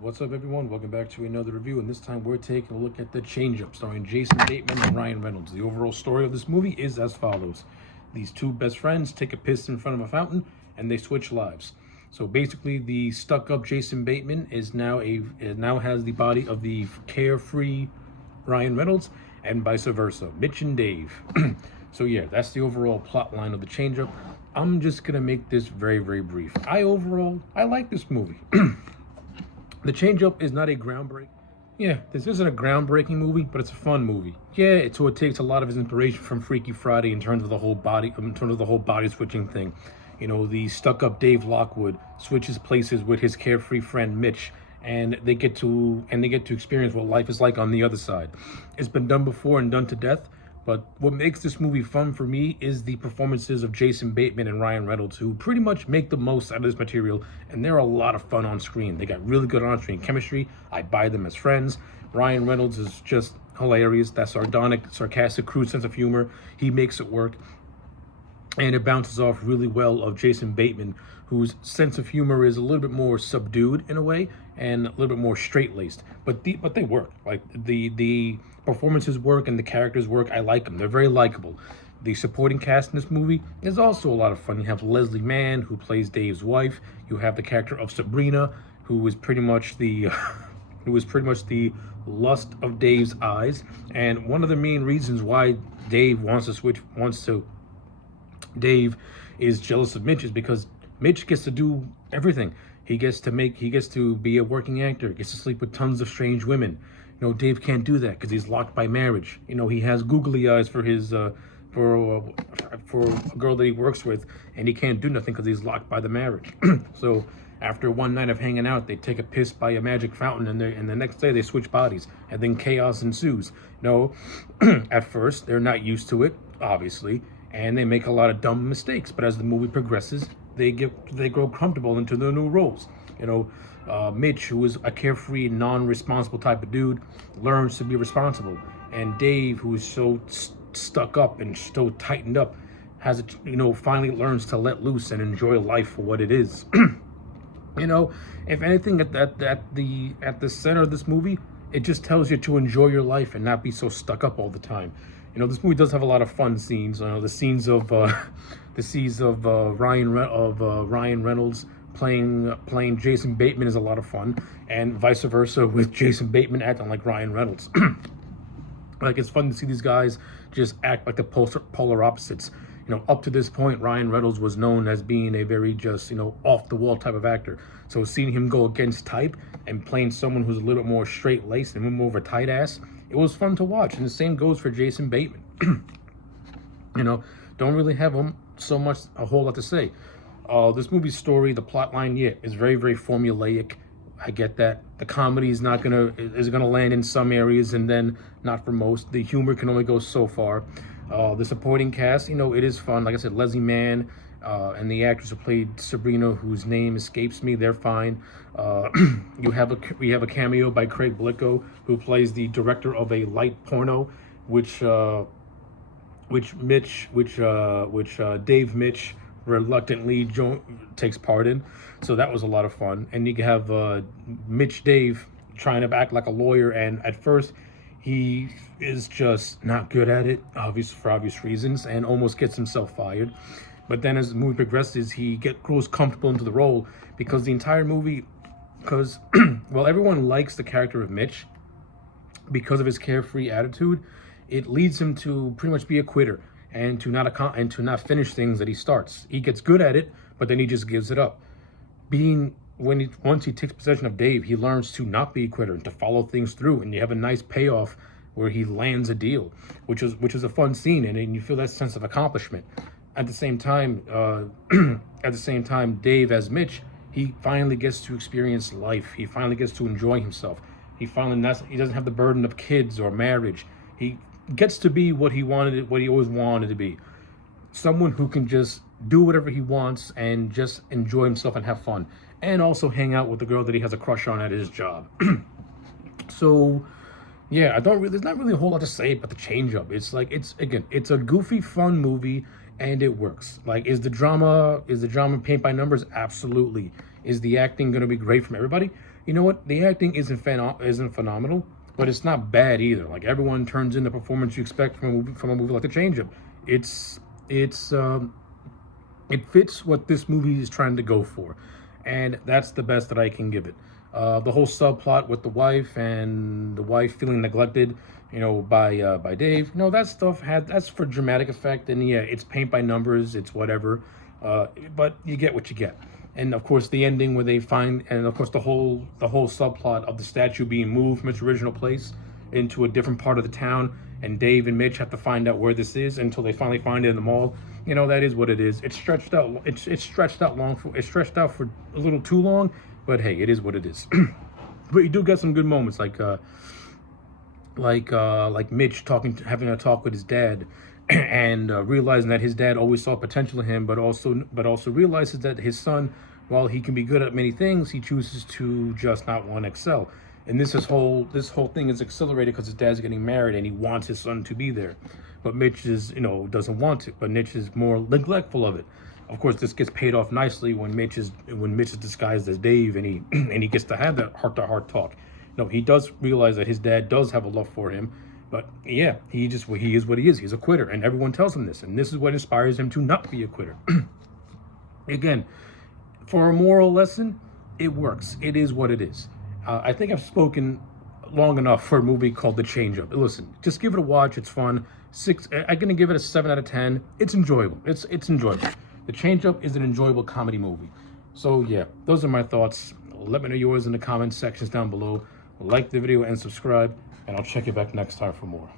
What's up, everyone? Welcome back to another review, and this time we're taking a look at The Change-Up, starring Jason Bateman and Ryan Reynolds. The overall story of this movie is as follows. These two best friends take a piss in front of a fountain, and they switch lives. So basically, the stuck-up Jason Bateman now has the body of the carefree Ryan Reynolds, and vice versa, Mitch and Dave. So yeah, that's the overall plot line of The Change-Up. I'm just gonna make this very, very brief. I like this movie. The Change-Up is not a this isn't a groundbreaking movie, but it's a fun movie. Yeah, it takes a lot of its inspiration from Freaky Friday in terms of the whole body switching thing. You know, the stuck-up Dave Lockwood switches places with his carefree friend Mitch, and they get to experience what life is like on the other side. It's been done before and done to death. But what makes this movie fun for me is the performances of Jason Bateman and Ryan Reynolds, who pretty much make the most out of this material, and they're a lot of fun on screen. They got really good on-screen chemistry. I buy them as friends. Ryan Reynolds is just hilarious. That sardonic, sarcastic, crude sense of humor, he makes it work. And it bounces off really well of Jason Bateman, whose sense of humor is a little bit more subdued in a way and a little bit more straight-laced. But they work. Like the performances work and the characters work. I like them. They're very likable. The supporting cast in this movie is also a lot of fun. You have Leslie Mann, who plays Dave's wife. You have the character of Sabrina, who is pretty much the lust of Dave's eyes. And one of the main reasons why Dave is jealous of Mitch is because Mitch gets to do everything. He gets to be a working actor, gets to sleep with tons of strange women. You know, Dave can't do that because he's locked by marriage. You know, he has googly eyes for a girl that he works with, and he can't do nothing because he's locked by the marriage. So after one night of hanging out, they take a piss by a magic fountain, and the next day they switch bodies, and then chaos ensues. No, at first they're not used to it, obviously, and they make a lot of dumb mistakes. But as the movie progresses, they grow comfortable into their new roles. You know, Mitch, who is a carefree, non-responsible type of dude, learns to be responsible, and Dave, who is so stuck up and so tightened up, finally learns to let loose and enjoy life for what it is. You know, if anything, at the center of this movie, it just tells you to enjoy your life and not be so stuck up all the time. You know, this movie does have a lot of fun scenes. The scenes of Ryan Reynolds playing Jason Bateman is a lot of fun, and vice versa with Jason Bateman acting like Ryan Reynolds. Like, it's fun to see these guys just act like the polar opposites. You know, up to this point, Ryan Reynolds was known as being a very just, off-the-wall type of actor. So seeing him go against type and playing someone who's a little bit more straight-laced and more of a tight ass, it was fun to watch. And the same goes for Jason Bateman. You know, don't really have a whole lot to say. This movie's story, the plot line, is very, very formulaic. I get that. The comedy is gonna land in some areas and then not for most. The humor can only go so far. The supporting cast, it is fun. Like I said, Leslie Mann and the actress who played Sabrina, whose name escapes me, they're fine. We have a cameo by Craig Blicko, who plays the director of a light porno, which Dave Mitch reluctantly takes part in. So that was a lot of fun. And you can have Mitch Dave trying to act like a lawyer, and at first he is just not good at it, for obvious reasons, and almost gets himself fired. But then as the movie progresses, he grows comfortable into the role, because the entire movie, well, everyone likes the character of Mitch because of his carefree attitude. It leads him to pretty much be a quitter and to not finish things that he starts. He gets good at it, but then he just gives it up. Once he takes possession of Dave, he learns to not be a quitter and to follow things through, and you have a nice payoff where he lands a deal, which is a fun scene, and you feel that sense of accomplishment. At the same time, Dave as Mitch, he finally gets to experience life. He finally gets to enjoy himself. He doesn't have the burden of kids or marriage. He gets to be what he always wanted to be. Someone who can just do whatever he wants and just enjoy himself and have fun, and also hang out with the girl that he has a crush on at his job. So yeah, there's not really a whole lot to say about The Change-Up. It's a goofy, fun movie, and it works. Like, is the drama paint by numbers? Absolutely. Is the acting going to be great from everybody? You know what? The acting isn't phenomenal, but it's not bad either. Like everyone turns in the performance you expect from a movie like The Change Up. It's it's it fits what this movie is trying to go for, and that's the best that I can give it. The whole subplot with the wife and the wife feeling neglected, by Dave. That stuff that's for dramatic effect, and yeah, it's paint by numbers, it's whatever. But you get what you get. And of course, the ending where they find, and of course, the whole subplot of the statue being moved from its original place into a different part of the town, and Dave and Mitch have to find out where this is until they finally find it in the mall. That is what it is. It's stretched out. It's stretched out long. It's stretched out for a little too long. But hey, it is what it is. But you do get some good moments, like Mitch having a talk with his dad, and realizing that his dad always saw potential in him, but also realizes that his son, while he can be good at many things, he chooses to just not want to excel. And this whole thing is accelerated because his dad's getting married and he wants his son to be there, but Mitch doesn't want to. But Mitch is more neglectful of it. Of course, this gets paid off nicely when Mitch is disguised as Dave, and he and he gets to have that heart-to-heart talk. He does realize that his dad does have a love for him, but yeah, he is what he is. He's a quitter, and everyone tells him this, and this is what inspires him to not be a quitter. Again, for a moral lesson, it works. It is what it is. I think I've spoken long enough for a movie called The Change Up. Listen, just give it a watch. It's fun. I'm gonna give it a 7 out of 10. It's enjoyable. It's enjoyable. The Change Up is an enjoyable comedy movie. So yeah, those are my thoughts. Let me know yours in the comments sections down below. Like the video and subscribe, and I'll check you back next time for more.